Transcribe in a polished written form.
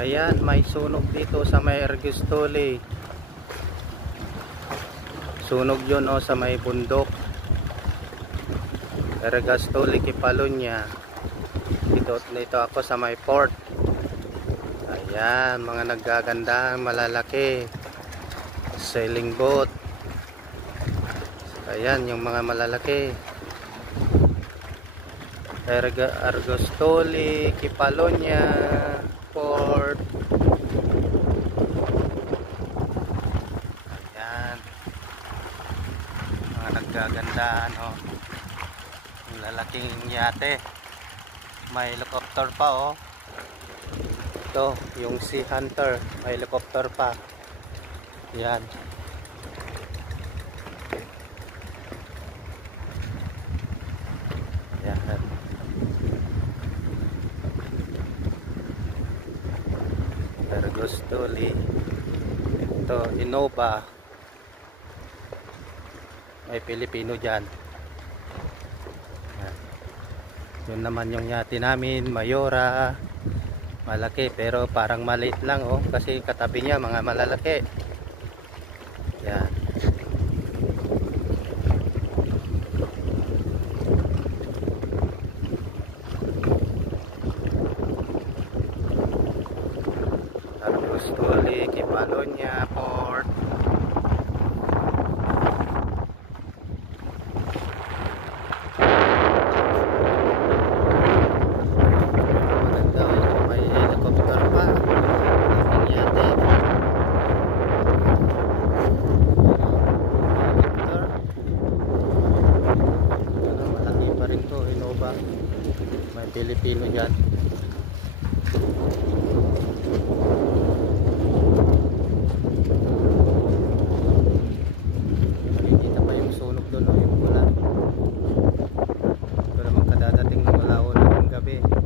Ayan, may sunog dito sa may Ergistoli. Sunog yun sa may bundok. Ergistoli, Kipalonya. Dito ako sa may port. Ayan, mga naggagandang malalaki. Sailing boat. Ayan, yung mga malalaki. Ergistoli, Kipalonya Port. Ayan, mga naggagandaan yung lalaking yate. May helicopter pa ito yung Sea Hunter, may helicopter pa. Yan. Yan. Ergistoli. Ito, Innova. May Pilipino dyan. Yan. Yun naman yung yate namin, Mayora. Malaki pero parang maliit lang kasi katabi niya mga malalaki. Yan. Ergistoli, Kipalonya Port. May Pilipino dyan. Nakikita pa yung sunog doon yung ulan. Ito naman kadadating na wala ng gabi.